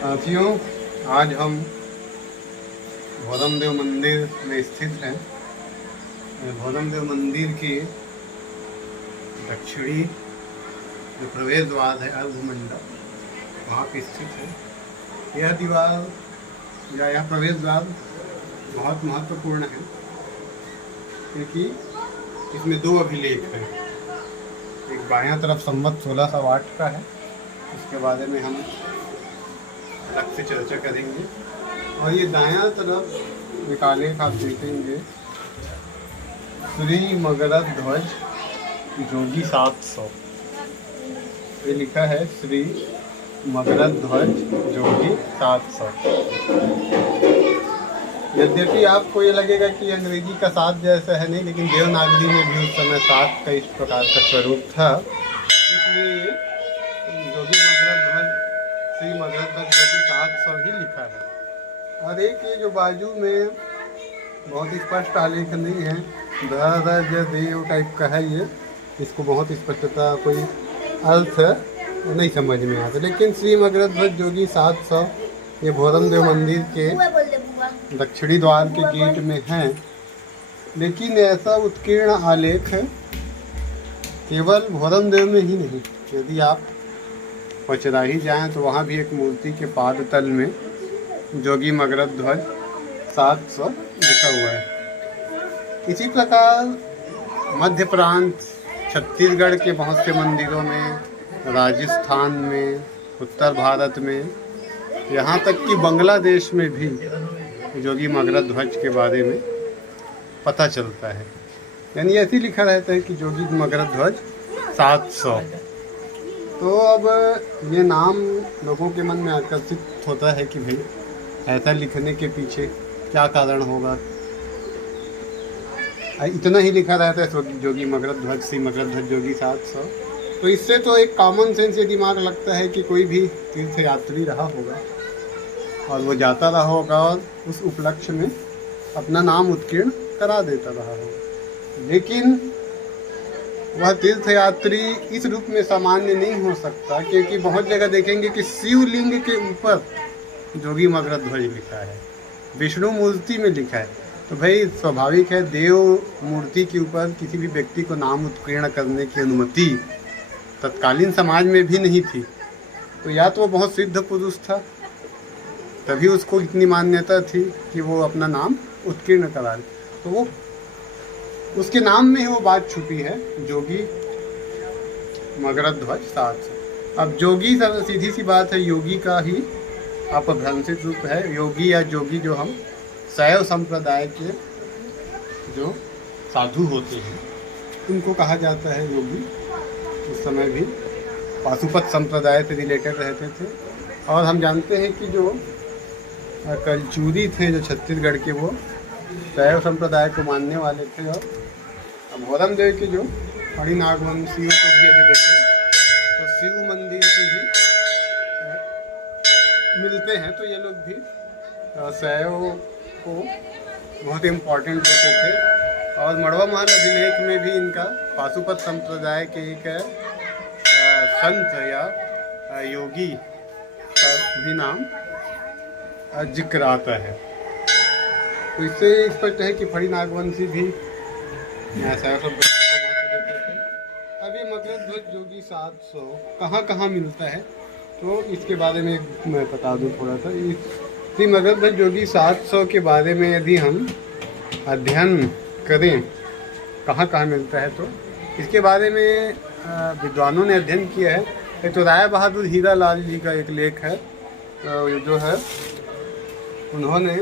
साथियों, आज हम भौरमदेव मंदिर में स्थित हैं। भौरमदेव मंदिर के दक्षिणी जो प्रवेश द्वार है अर्धमंडप, वहाँ पे स्थित है। यह दीवार या यह प्रवेश द्वार बहुत महत्वपूर्ण है क्योंकि इसमें दो अभिलेख हैं। एक बायां तरफ संवत 1608 का है, उसके बारे में हम अलग से चर्चा करेंगे। और ये दायां तरफ निकाले आप देखेंगे श्री मगरध ध्वज जोगी 700। ये लिखा है श्री मगरध ध्वज जोगी 700। यद्यपि आपको ये लगेगा कि अंग्रेजी का 7 जैसा है, नहीं, लेकिन देवनागरी में भी उस समय 7 का इस प्रकार का स्वरूप था। इसलिए ये जोगी मगरध ध्वज श्री मगरध ध्वज जोगी 700 ही लिखा है। और एक ये जो बाजू में बहुत स्पष्ट आलेख नहीं है, देव टाइप का है, ये इसको बहुत स्पष्टता कोई अर्थ नहीं समझ में आता। लेकिन श्री मगरध ध्वज जोगी 700 ये भौरमदेव मंदिर के दक्षिणी द्वार के गेट में है। लेकिन ऐसा उत्कीर्ण आलेख केवल भौरमदेव में ही नहीं, यदि आप पचराही जाएं तो वहाँ भी एक मूर्ति के पाद तल में जोगी मगरध ध्वज 700 लिखा हुआ है। इसी प्रकार मध्य प्रांत छत्तीसगढ़ के बहुत से मंदिरों में, राजस्थान में, उत्तर भारत में, यहाँ तक कि बांग्लादेश में भी जोगी मगरध ध्वज के बारे में पता चलता है। यानी ऐसे लिखा रहता है कि जोगी मगरध ध्वज 700। तो अब ये नाम लोगों के मन में आकर्षित होता है कि भाई ऐसा लिखने के पीछे क्या कारण होगा। इतना ही लिखा रहता है जोगी मगरध ध्वज श्री मगरध ध्वज जोगी 700। तो इससे तो एक कॉमन सेंस ये दिमाग लगता है कि कोई भी तीर्थ यात्री रहा होगा और वो जाता रहा होगा और उस उपलक्ष्य में अपना नाम उत्कीर्ण करा देता रहा होगा। लेकिन वह तीर्थ यात्री इस रूप में सामान्य नहीं हो सकता, क्योंकि बहुत जगह देखेंगे कि शिवलिंग के ऊपर जोगी मगरध ध्वज लिखा है, विष्णु मूर्ति में लिखा है। तो भाई स्वाभाविक है, देव मूर्ति के ऊपर किसी भी व्यक्ति को नाम उत्कीर्ण करने की अनुमति तत्कालीन समाज में भी नहीं थी। तो या तो वो बहुत सिद्ध पुरुष था, तभी उसको इतनी मान्यता थी कि वो अपना नाम उत्कीर्ण करा ले। तो वो उसके नाम में ही वो बात छुपी है, जोगी मगरध ध्वज 700। अब जोगी सीधी सी बात है, योगी का ही अपभ्रंशित रूप है। योगी या जोगी जो हम शैव संप्रदाय के जो साधु होते हैं उनको कहा जाता है योगी। उस समय भी पाशुपत संप्रदाय से रिलेटेड रहते थे। और हम जानते हैं कि जो कलचूरी थे जो छत्तीसगढ़ के, वो शैव संप्रदाय को मानने वाले थे। और भौरमदेव के जो हरिनागवंशियों को भी यदि देखें तो शिव मंदिर की ही मिलते हैं। तो ये लोग भी शैव को बहुत इम्पोर्टेंट देते थे। और मड़वा महल अभिलेख में भी इनका पाशुपत संप्रदाय के एक संत या योगी का भी नाम जिक्र आता है। तो इससे स्पष्ट है कि फड़ी नागवंशी भी शैव संप्रदाय को महत्व देते थे। अब ये मगरध ध्वज जोगी 700 कहाँ कहाँ मिलता है, तो इसके बारे में मैं बता दूँ थोड़ा सा। श्री मगरध ध्वज जोगी 700 के बारे में यदि हम अध्ययन करें कहाँ कहाँ मिलता है, तो इसके बारे में विद्वानों ने अध्ययन किया है। एक तो राय बहादुर हीरा लाल जी का एक लेख है, जो है उन्होंने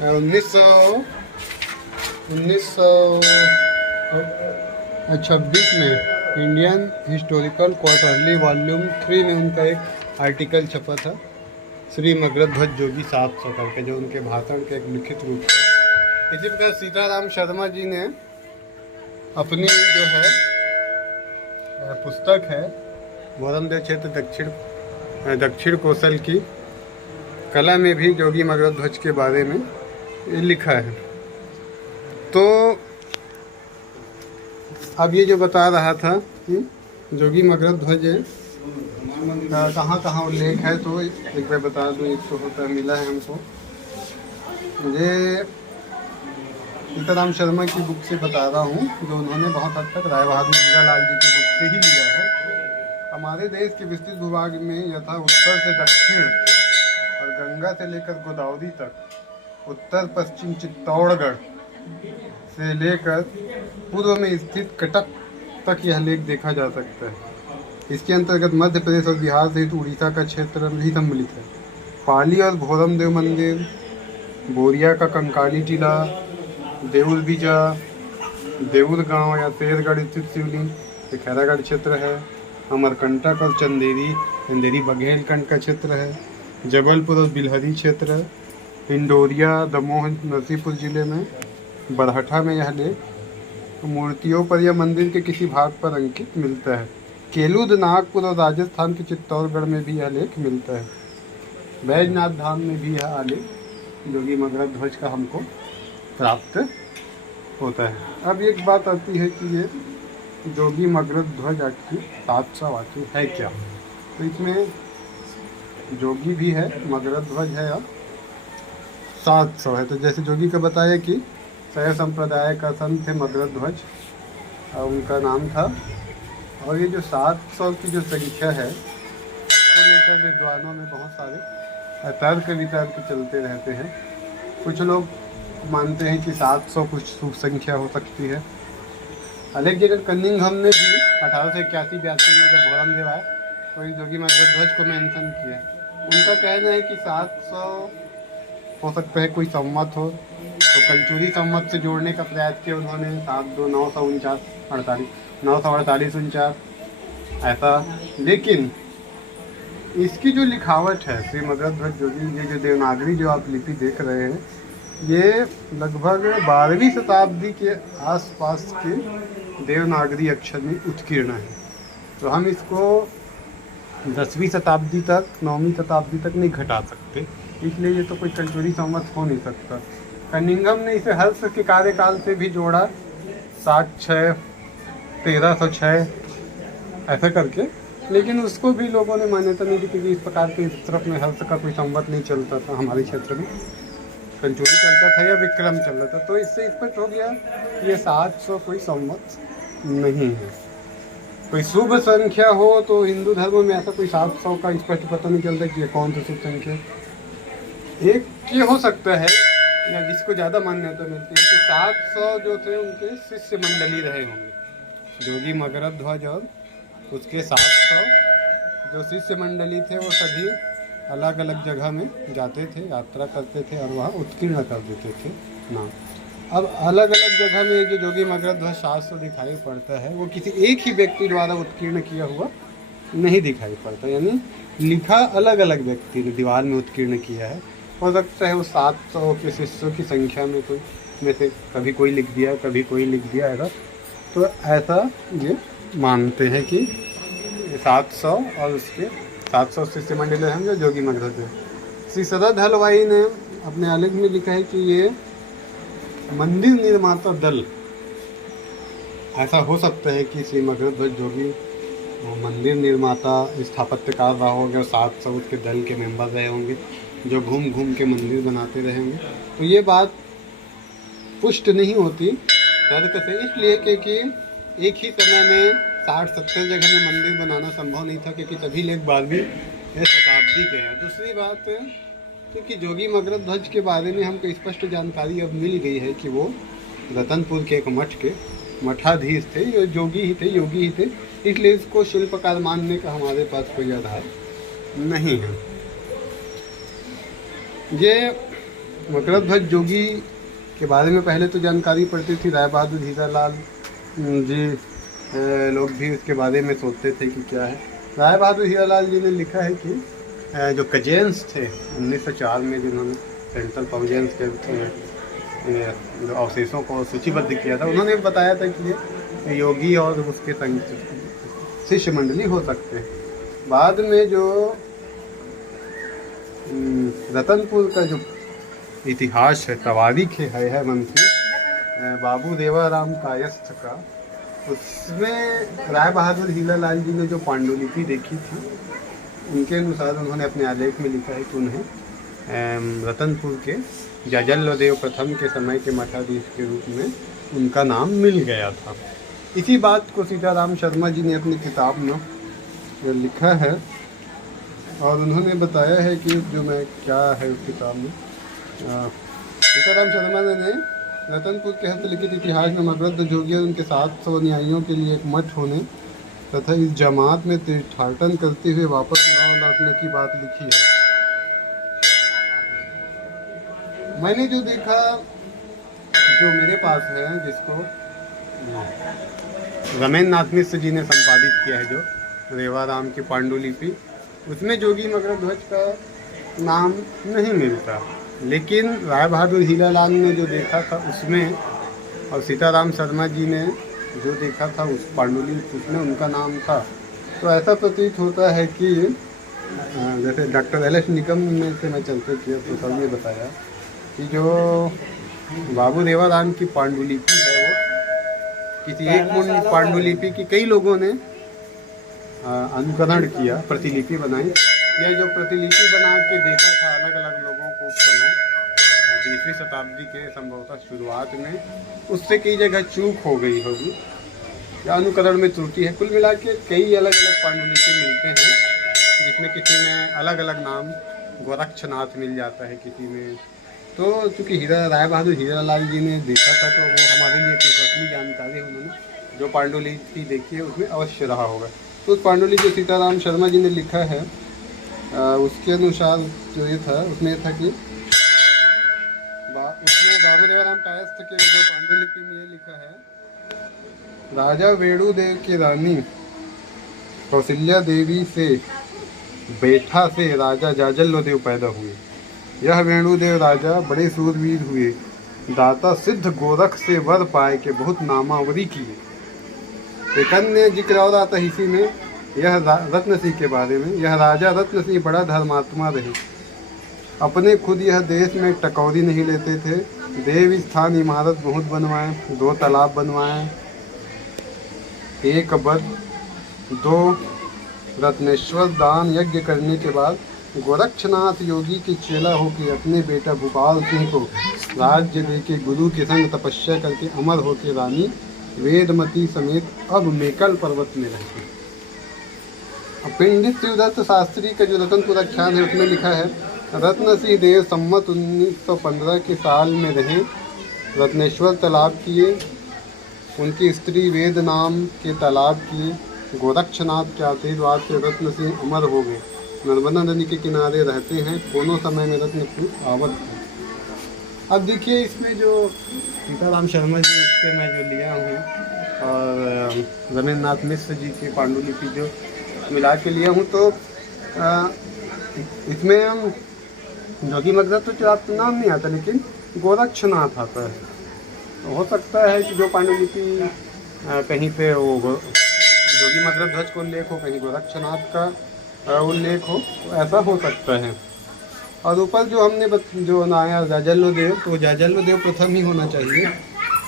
1926 में इंडियन हिस्टोरिकल क्वार्टरली वॉल्यूम 3 में उनका एक आर्टिकल छपा था, श्री मगरध ध्वज जोगी 700 करके, जो उनके भाषण के एक लिखित रूप है। इसी प्रकार सीताराम शर्मा जी ने अपनी जो है पुस्तक है भौरमदेव क्षेत्र दक्षिण कौशल की कला में भी जोगी मगरध ध्वज के बारे में लिखा है। तो अब ये जो बता रहा था कि जोगी मगरध ध्वज है कहाँ कहाँ उल्लेख है तो एक बार बता दूँ। एक तो होता मिला है हमको, मुझे सीताराम शर्मा की बुक से बता रहा हूँ, जो उन्होंने बहुत हद तक राय बहादुर हीरालाल जी की बुक से ही लिया है। हमारे देश के विस्तृत भूभाग में यथा उत्तर से दक्षिण और गंगा से लेकर गोदावरी तक, उत्तर पश्चिम चित्तौड़गढ़ से लेकर पूर्व में स्थित कटक तक यह लेख देखा जा सकता है। इसके अंतर्गत मध्य प्रदेश और बिहार सहित उड़ीसा का क्षेत्र भी सम्मिलित है। पाली और भोरम देव मंदिर, बोरिया का कंकाली टीला, देउल बीजा, देउल गांव या शेरगढ़ स्थित शिवलिंग ये खैरागढ़ क्षेत्र है। अमरकंटक और चंदेरी बघेलखंड का क्षेत्र है। जबलपुर और बिलहरी क्षेत्र, इंडोरिया दमोह नरसिंहपुर जिले में। बरहठा में यह लेख मूर्तियों पर या मंदिर के किसी भाग पर अंकित मिलता है। केलूद नागपुर और राजस्थान के चित्तौड़गढ़ में भी यह लेख मिलता है। बैजनाथ धाम में भी यह आलेख जोगी मगरध्वज ध्वज का हमको प्राप्त होता है। अब एक बात आती है कि ये जोगी मगरध्वज ध्वज आखिर 700 आखिर है क्या। तो इसमें जोगी भी है, मगरध्वज ध्वज है और 700 है। तो जैसे जोगी का बताया कि शैव संप्रदाय का संत थे मगरध्वज ध्वज, उनका नाम था। और ये जो 700 की जो संख्या है उसको लेकर विद्वानों में बहुत सारे तर्क वितर्क चलते रहते हैं। कुछ लोग मानते हैं कि 700 कुछ शुभ संख्या हो सकती है। अलेक्जेंडर कनिंघम ने भी 1881-82 में जब भोरम देव आए तो इस जोगी मगरध्वज ध्वज को मेंशन किया। उनका कहना है कि 700 हो सकता है कोई संवत हो, तो कलचुरी संवत से जोड़ने का प्रयास किया उन्होंने। 948 ऐसा। लेकिन इसकी जो लिखावट है श्री मगरध्वज जोगी, ये जो देवनागरी जो आप लिपि देख रहे हैं, ये लगभग 12वीं शताब्दी के आसपास के देवनागरी अक्षर में उत्कीर्ण है। तो हम इसको 10वीं शताब्दी तक, 9वीं शताब्दी तक नहीं घटा सकते, इसलिए ये तो कोई कलचुरी संवत हो नहीं सकता। कनिंघम ने इसे हर्ष के कार्यकाल से भी जोड़ा, 706, 1306 ऐसा करके, लेकिन उसको भी लोगों ने मान्यता नहीं दी क्योंकि इस प्रकार के इस तरफ में हर्ष का कोई संवत नहीं चलता था। हमारे क्षेत्र में कंचूरी चलता था या विक्रम चल रहा था। तो इससे स्पष्ट हो गया ये 700 कोई संवत नहीं है। कोई शुभ संख्या हो तो हिंदू धर्म में ऐसा कोई 700 का स्पष्ट पता नहीं चलता कि ये कौन सी शुभ संख्या। एक ये हो सकता है या जिसको ज़्यादा मान्यता मिलती है कि 700 जो थे उनके शिष्य मंडली रहे होंगे। जोगी मगरध्वज ध्वज और उसके 700 जो शिष्य मंडली थे वो सभी अलग अलग जगह में जाते थे, यात्रा करते थे और वहाँ उत्कीर्ण कर देते थे नाम। अब अलग अलग जगह में जो जोगी मगरध्वज 700 दिखाई पड़ता है वो किसी एक ही व्यक्ति द्वारा उत्कीर्ण किया हुआ नहीं दिखाई पड़ता, यानी लिखा अलग अलग व्यक्ति ने दीवार में उत्कीर्ण किया है। हो सकता है वो 700 के शिष्यों की संख्या में कोई में से कभी कोई लिख दिया, कभी कोई लिख दिया ऐसा। तो ऐसा ये मानते हैं कि 700 और उसके 700 शिष्य मंडल हैं जो जोगी मगरध्वज है। श्री शरद हलवाई ने अपने आलेख में लिखा है कि ये मंदिर निर्माता दल, ऐसा हो सकता है कि श्री मगरध्वज जोगी मंदिर निर्माता स्थापत्यकार रहा होगा, 700 उसके दल के मेंबर रहे होंगे जो घूम घूम के मंदिर बनाते रहेंगे। तो ये बात पुष्ट नहीं होती तर्क से, इसलिए क्योंकि एक ही समय में 60-70 जगह में मंदिर बनाना संभव नहीं था क्योंकि सभी लोग 12वीं शताब्दी के हैं। दूसरी बात क्योंकि जोगी मगरध्वज के बारे में हमको स्पष्ट जानकारी अब मिल गई है कि वो रतनपुर के एक मठ के मठाधीश थे, जो जोगी ही थे, योगी ही थे, इसलिए इसको शिल्पकार मानने का हमारे पास कोई आधार नहीं है। ये मगरध्वज जोगी के बारे में पहले तो जानकारी पड़ती थी, राय बहादुर हीरालाल जी लोग भी उसके बारे में सोचते थे कि क्या है। राय बहादुर हीरालाल जी ने लिखा है कि जो कजेंस थे 1904 में जिन्होंने सेंट्रल पवेलियंस के जो अवशेषों को सूचीबद्ध किया था, उन्होंने बताया था कि ये योगी और उसके शिष्य मंडली हो सकते हैं। बाद में जो रतनपुर का जो इतिहास है, तवारीख है मंत्री बाबू देवाराम कायस्थ का, उसमें राय बहादुर हीरालाल जी ने जो पांडुलिपि देखी थी उनके अनुसार उन्होंने अपने आलेख में लिखा है कि उन्हें रतनपुर के जाजल्लदेव प्रथम के समय के मठाधीश के रूप में उनका नाम मिल गया था। इसी बात को सीताराम शर्मा जी ने अपनी किताब में लिखा है और उन्होंने बताया है कि जो मैं क्या है उस किताब में सीताराम शर्मा ने रतनपुर के हस्तलिखित इतिहास में मगरध्वज जोगी और उनके 700 अनुयायियों के लिए एक मठ होने तथा इस जमात में तीर्थाटन करते हुए वापस गाँव लौटने की बात लिखी है। मैंने जो देखा, जो मेरे पास है, जिसको रमेन नाथ मिश्र जी ने संपादित किया है, जो रेवाराम की पांडुलिपि, उसमें जोगी मगरध्वज का नाम नहीं मिलता, लेकिन राय बहादुर हीरालाल ने जो देखा था उसमें और सीताराम शर्मा जी ने जो देखा था उस पांडुलिपि उसमें उनका नाम था। तो ऐसा प्रतीत होता है कि जैसे डॉक्टर एल.एस. निगम में से मैं चलते किया तो सर ने बताया कि जो बाबू रेवाराम की पांडुलिपि है वो किसी एक मूल पांडुलिपि की कई लोगों ने अनुकरण किया, प्रतिलिपि बनाई। यह जो प्रतिलिपि बना के देता था अलग अलग लोगों को उस समय 20वीं शताब्दी के संभवतः शुरुआत में, उससे कई जगह चूक हो गई होगी या अनुकरण में त्रुटि है। कुल मिला के कई अलग अलग पांडुलिपि मिलते हैं, जिसमें किसी में अलग अलग नाम गोरक्षनाथ मिल जाता है, किसी में तो चूँकि राय बहादुर हीरालाल जी ने देखा था तो वो हमारे लिए कुछ अपनी जानकारी उन्होंने जो पांडुलिपि देखी है उसमें अवश्य रहा होगा। तो उस पांडुलिपि जो सीताराम शर्मा जी ने लिखा है उसके अनुसार जो ये था उसमें था कि उसमें बाबू रेवाराम कायस्थ के जो पांडुलिपि में ये लिखा है, राजा वेणुदेव की रानी कौशल्या देवी से बेठा से राजा जाजल्लदेव पैदा हुए। यह वेणुदेव राजा बड़े सूरवीर हुए, दाता सिद्ध गोरख से वर पाए के बहुत नामावरी किए। एक अन्य जिक्र और आता है इसी में, यह रत्न सिंह के बारे में, यह राजा रत्न सिंह बड़ा धर्मात्मा रहे, अपने खुद यह देश में टकौरी नहीं लेते थे। देव स्थान इमारत बहुत बनवाए, 2 तालाब बनवाए, 1 बद 2 रत्नेश्वर दान यज्ञ करने के बाद गोरक्षनाथ योगी के चेला होकर अपने बेटा भूपाल सिंह को राज्य देके गुरु के संग तपस्या करके अमर होकर रानी वेदमती समेत अब मेकल पर्वत में रहते। पंडित शिवदत्त शास्त्री का जो रतनपुर आख्यान है उसमें लिखा है, रत्न सिंह देव सम्मत 1915 के साल में रहे, रत्नेश्वर तालाब किए, उनकी स्त्री वेद नाम के तालाब किए, गोरक्षनाथ के आशीर्वाद से रत्न सिंह अमर हो गए, नर्मदा नदी के किनारे रहते हैं, दोनों समय में रत्नपुर आवत है। अब देखिए इसमें जो सीताराम शर्मा जी से मैं जो लिया हूँ और रमेन नाथ मिश्र जी की पांडुलिपि जो मिला के लिया हूँ, तो इसमें जोगी मगरध्वज तो आपको नाम नहीं आता, लेकिन गोरक्षनाथ आता है। तो हो सकता है कि जो पांडुलिपि कहीं पे वो जोगी मगरध्वज को उल्लेख हो, कहीं गोरक्षनाथ का उल्लेख हो, तो ऐसा हो सकता है। और ऊपर जो हमने जो बनाया जाजल्लदेव, तो जाजल्लदेव प्रथम ही होना चाहिए,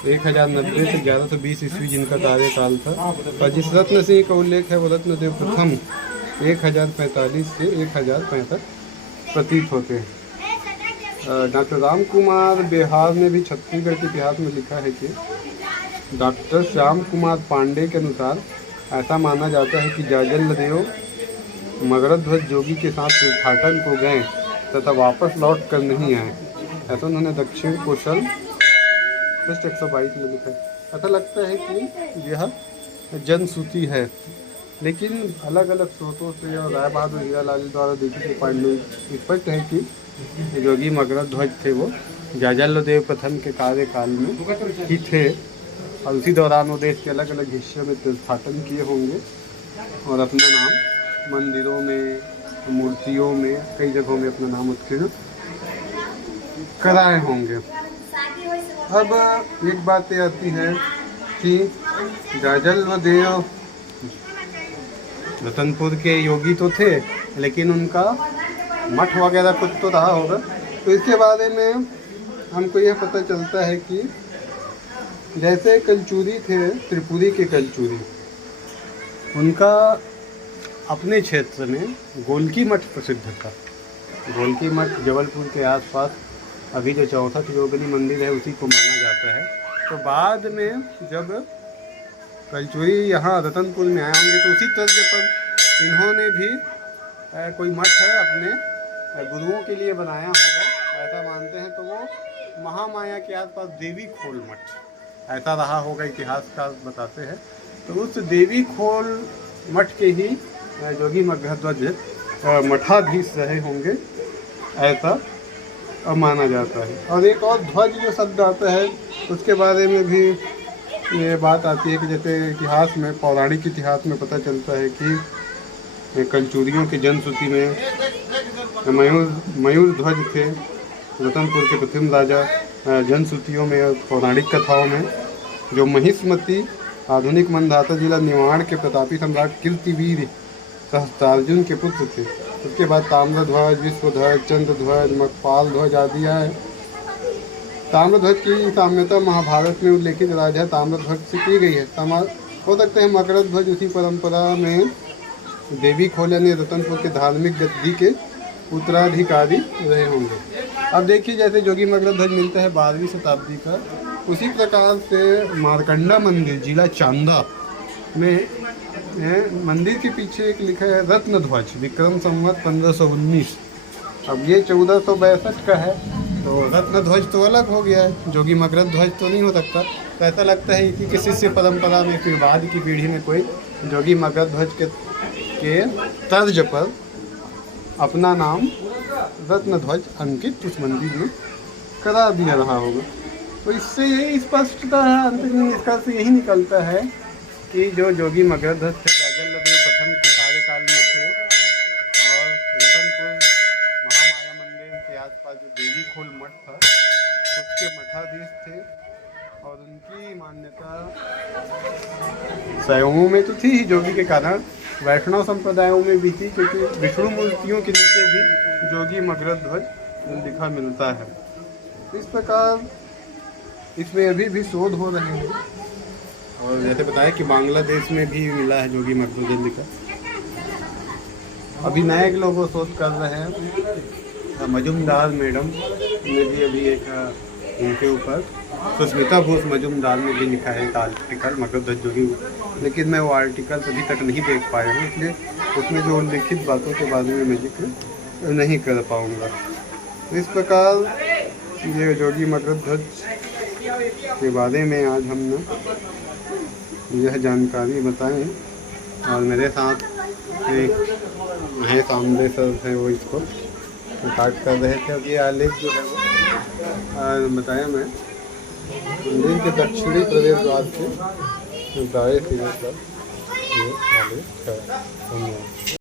1090 से 1120 ईस्वी जिनका कार्यकाल था। और जिस रत्न सिंह का उल्लेख है वो रत्नदेव प्रथम 1045 से 1065 प्रतीत होते हैं। डॉक्टर राम कुमार बिहार ने भी छत्तीसगढ़ के इतिहास में लिखा है कि डॉक्टर श्याम कुमार पांडे के अनुसार ऐसा माना जाता है कि जाजल्लदेव मगरध्वज जोगी के साथ तीर्थाटन को गए तथा वापस लौट कर नहीं आए। ऐसा उन्होंने दक्षिण कौशल पृष्ठ 122 में लिखा है। ऐसा लगता है कि यह जनश्रुति है, लेकिन अलग अलग स्रोतों से और राय बहादुर हीरालाल द्वारा देखी गई पांडुलिपि स्पष्ट है कि जोगी मगरध्वज थे वो जाजल्लदेव प्रथम के कार्यकाल में ही थे और उसी दौरान वो देश के अलग अलग हिस्सों में तीर्थाटन किए होंगे और अपना नाम मंदिरों में, मूर्तियों में, कई जगहों में अपना नाम उत्कीर्ण कराए होंगे। अब एक बात ये आती है कि जाजल्लदेव रतनपुर के योगी तो थे, लेकिन उनका मठ वगैरह कुछ तो रहा होगा। तो इसके बारे में हमको यह पता चलता है कि जैसे कलचूरी थे, त्रिपुरी के कलचूरी, उनका अपने क्षेत्र में गोलकी मठ प्रसिद्ध था। गोलकी मठ जबलपुर के आसपास अभी जो 64 योगिनी मंदिर है उसी को माना जाता है। तो बाद में जब कलचुरी यहाँ रतनपुर में आए होंगे तो उसी तर्ज पर इन्होंने भी कोई मठ है अपने गुरुओं के लिए बनाया होगा, ऐसा मानते हैं। तो वो महामाया के आसपास देवी खोल मठ ऐसा रहा होगा, इतिहासकार बताते हैं। तो उस देवी खोल मठ के ही जोगी मगहध्वज मठाधीश रहे होंगे, ऐसा माना जाता है। और एक और ध्वज जो शब्द आता है उसके बारे में भी ये बात आती है कि जैसे इतिहास में, पौराणिक इतिहास में पता चलता है कि कलचुरियों की जनश्रुति में मयूर ध्वज थे। रतनपुर के प्रथम राजा जनश्रुतियों में और पौराणिक कथाओं में जो महिष्मती आधुनिक मंदाता जिला निवाड़ के प्रतापी सम्राट कीर्तिवीर सहस्त्रार्जुन के पुत्र थे। उसके बाद ताम्रध्वज, विश्वध्वज, चंद्रध्वज, मखपाल ध्वज आदि आए। ताम्रध्वज की साम्यता महाभारत में उल्लेखित राजा ताम्रध्वज से की गई है। हो सकता है मकरध्वज ध्वज उसी परंपरा में देवी खोल यानी रतनपुर के धार्मिक गद्दी के उत्तराधिकारी रहे होंगे। अब देखिए जैसे जोगी मकरध्वज मिलता है 12वीं शताब्दी का, उसी प्रकार से मारकंडा मंदिर जिला चांदा में मंदिर के पीछे एक लिखा है रत्न ध्वज विक्रम संवत 1519। अब ये 1462 का है, तो रत्न ध्वज तो अलग हो गया है, जोगी मगरध्वज ध्वज तो नहीं हो सकता। तो ऐसा लगता है कि शिष्य परंपरा में फिर बाद की पीढ़ी में कोई जोगी मगरध्वज के तर्ज पर अपना नाम रत्न ध्वज अंकित उस मंदिर में करा दिया रहा होगा। तो इससे यही स्पष्टता है, अंतिम निष्कर्ष यही निकलता है कि जो जोगी मगरध्वज थे जयजलदेव प्रथम के कार्यकाल में थे और रतनपुर महामाया मंदिर के आसपास जो देवी खोल मठ था उसके मठाधीश थे। और उनकी मान्यता शैवों में तो थी ही, जोगी के कारण वैष्णव संप्रदायों में भी थी, क्योंकि विष्णु मूर्तियों के नीचे भी जोगी मगरध्वज लिखा मिलता है। इस प्रकार इसमें अभी भी शोध हो रहे हैं। और जैसे बताया कि बांग्लादेश में भी मिला है जोगी मगहध्वज लिखा। अभी नए लोग वो शोध कर रहे हैं। मजुमदार मैडम ने भी अभी एक उनके ऊपर सुष्मिता घोष मजुमदार ने भी लिखा है एक आर्टिकल मगहध्वज जोगी, लेकिन मैं वो आर्टिकल अभी तक नहीं देख पाया हूँ, इसलिए उसमें जो उल्लिखित बातों के बारे में मैं जिक्र नहीं कर पाऊँगा। इस प्रकार ये जोगी मगहध्वज के बारे में आज हमने यह जानकारी बताएं। और मेरे साथ एक महेश आमले सर है, वो इसको रिकॉर्ड कर रहे थे। अब ये आलेख जो है वो बताया मैं मंदिर के दक्षिणी प्रवेश द्वार से दाएं सिरे पर ये आलेख है। धन्यवाद।